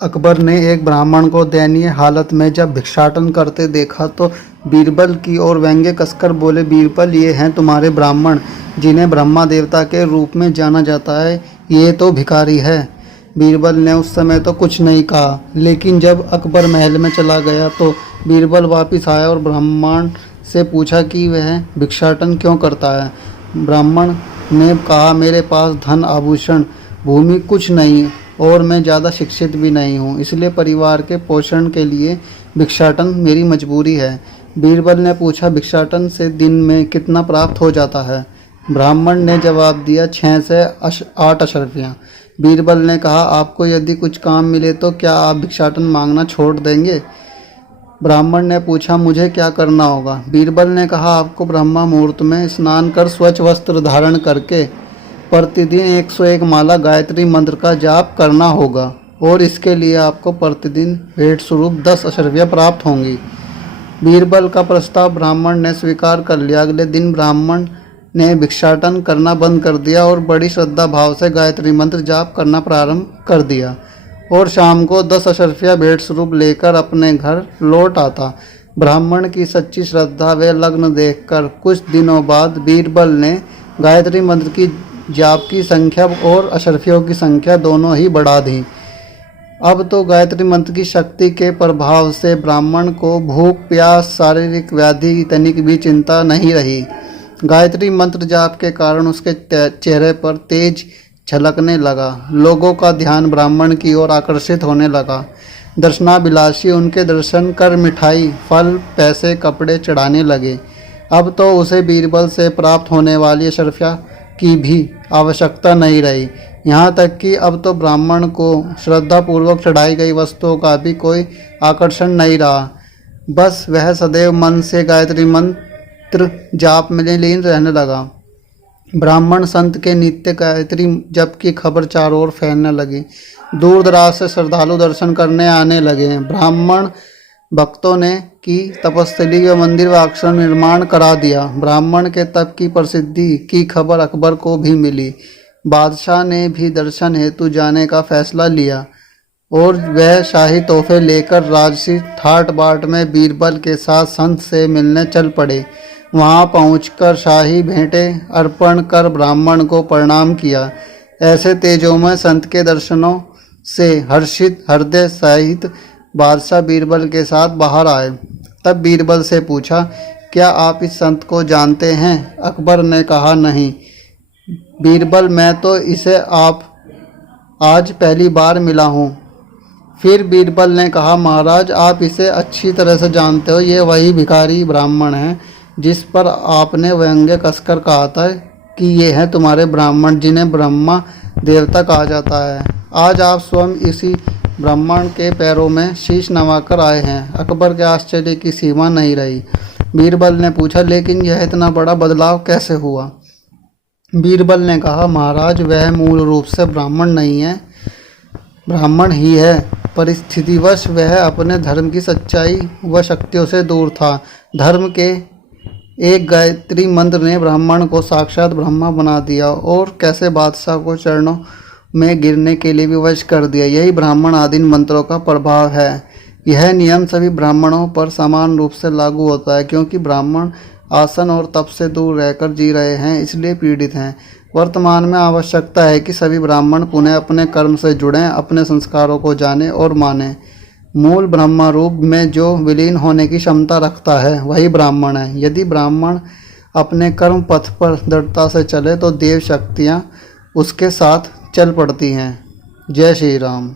अकबर ने एक ब्राह्मण को दयनीय हालत में जब भिक्षाटन करते देखा तो बीरबल की ओर व्यंग्य कसकर बोले, बीरबल, ये हैं तुम्हारे ब्राह्मण जिन्हें ब्रह्मा देवता के रूप में जाना जाता है, ये तो भिखारी है। बीरबल ने उस समय तो कुछ नहीं कहा, लेकिन जब अकबर महल में चला गया तो बीरबल वापस आया और ब्राह्मण से पूछा कि वह भिक्षाटन क्यों करता है। ब्राह्मण ने कहा, मेरे पास धन आभूषण भूमि कुछ नहीं और मैं ज़्यादा शिक्षित भी नहीं हूँ, इसलिए परिवार के पोषण के लिए भिक्षाटन मेरी मजबूरी है। बीरबल ने पूछा, भिक्षाटन से दिन में कितना प्राप्त हो जाता है। ब्राह्मण ने जवाब दिया, 6 से 8 अशर्फियाँ। बीरबल ने कहा, आपको यदि कुछ काम मिले तो क्या आप भिक्षाटन मांगना छोड़ देंगे। ब्राह्मण ने पूछा, मुझे क्या करना होगा। बीरबल ने कहा, आपको ब्रह्मा मुहूर्त में स्नान कर स्वच्छ वस्त्र धारण करके प्रतिदिन 101 माला गायत्री मंत्र का जाप करना होगा और इसके लिए आपको प्रतिदिन भेंट स्वरूप 10 अशर्फियाँ प्राप्त होंगी। बीरबल का प्रस्ताव ब्राह्मण ने स्वीकार कर लिया। अगले दिन ब्राह्मण ने भिक्षाटन करना बंद कर दिया और बड़ी श्रद्धा भाव से गायत्री मंत्र जाप करना प्रारंभ कर दिया और शाम को 10 अशर्फियाँ भेंट स्वरूप लेकर अपने घर लौट आता। ब्राह्मण की सच्ची श्रद्धा व लग्न देखकर कुछ दिनों बाद बीरबल ने गायत्री मंत्र की जाप की संख्या और अशर्फियों की संख्या दोनों ही बढ़ा दी। अब तो गायत्री मंत्र की शक्ति के प्रभाव से ब्राह्मण को भूख प्यास शारीरिक व्याधि तनिक भी चिंता नहीं रही। गायत्री मंत्र जाप के कारण उसके चेहरे पर तेज झलकने लगा। लोगों का ध्यान ब्राह्मण की ओर आकर्षित होने लगा। दर्शनाभिलाषी उनके दर्शन कर मिठाई फल पैसे कपड़े चढ़ाने लगे। अब तो उसे बीरबल से प्राप्त होने वाली अशर्फिया की भी आवश्यकता नहीं रही। यहाँ तक कि अब तो ब्राह्मण को श्रद्धापूर्वक चढ़ाई गई वस्तुओं का भी कोई आकर्षण नहीं रहा। बस वह सदैव मन से गायत्री मंत्र जाप में लीन रहने लगा। ब्राह्मण संत के नित्य गायत्री जप की खबर चारों ओर फैलने लगी। दूर दराज से श्रद्धालु दर्शन करने आने लगे। ब्राह्मण भक्तों ने की तपस्थली व मंदिर व आश्रम निर्माण करा दिया। ब्राह्मण के तप की प्रसिद्धि की खबर अकबर को भी मिली। बादशाह ने भी दर्शन हेतु जाने का फैसला लिया और वह शाही तोहफे लेकर राजसी ठाट बाट में बीरबल के साथ संत से मिलने चल पड़े। वहां पहुंचकर शाही भेंटें अर्पण कर ब्राह्मण को प्रणाम किया। ऐसे तेजोमय संत के दर्शनों से हर्षित हृदय सहित बादशाह बीरबल के साथ बाहर आए। तब बीरबल से पूछा, क्या आप इस संत को जानते हैं। अकबर ने कहा, नहीं बीरबल, मैं तो इसे आप आज पहली बार मिला हूँ। फिर बीरबल ने कहा, महाराज आप इसे अच्छी तरह से जानते हो। ये वही भिखारी ब्राह्मण है जिस पर आपने व्यंग्य कसकर कहा था कि ये हैं तुम्हारे ब्राह्मण जिन्हें ब्रह्मा देवता कहा जाता है। आज आप स्वयं इसी ब्राह्मण के पैरों में शीश नवाकर आए हैं। अकबर के आश्चर्य की सीमा नहीं रही। बीरबल ने पूछा, लेकिन यह इतना बड़ा बदलाव कैसे हुआ। बीरबल ने कहा, महाराज वह मूल रूप से ब्राह्मण नहीं है, ब्राह्मण ही है। परिस्थितिवश वह अपने धर्म की सच्चाई व शक्तियों से दूर था। धर्म के एक गायत्री मंत्र ने ब्राह्मण को साक्षात ब्रह्मा बना दिया और कैसे बादशाह को चरणों में गिरने के लिए विवश कर दिया। यही ब्राह्मण आदि मंत्रों का प्रभाव है। यह नियम सभी ब्राह्मणों पर समान रूप से लागू होता है, क्योंकि ब्राह्मण आसन और तप से दूर रहकर जी रहे हैं, इसलिए पीड़ित हैं। वर्तमान में आवश्यकता है कि सभी ब्राह्मण पुनः अपने कर्म से जुड़ें, अपने संस्कारों को जानें और मानें। मूल ब्रह्मा रूप में जो विलीन होने की क्षमता रखता है वही ब्राह्मण है। यदि ब्राह्मण अपने कर्म पथ पर दृढ़ता से चले तो देव शक्तियाँ उसके साथ चल पड़ती हैं। जय श्री राम।